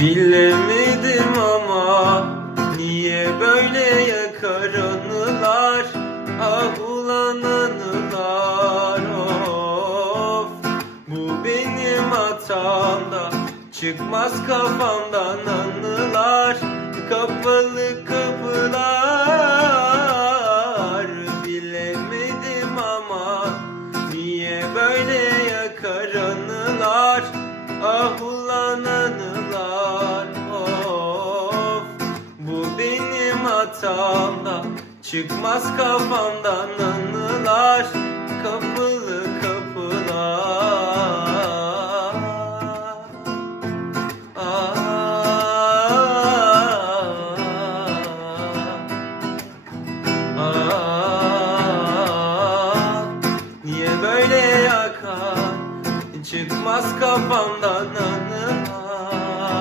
Bilemedim ama niye böyle yakar anılar Ah ulan anılar of! Bu benim hatamda Çıkmaz kafamdan anılar. Kapalı kapılar. Bilemedim ama Niye böyle yakar anılar Ah hatamda Çıkmaz kafamdan anılar Kapılı kapılar. Aa, aa, Niye böyle yakar? Çıkmaz kafamdan anılar.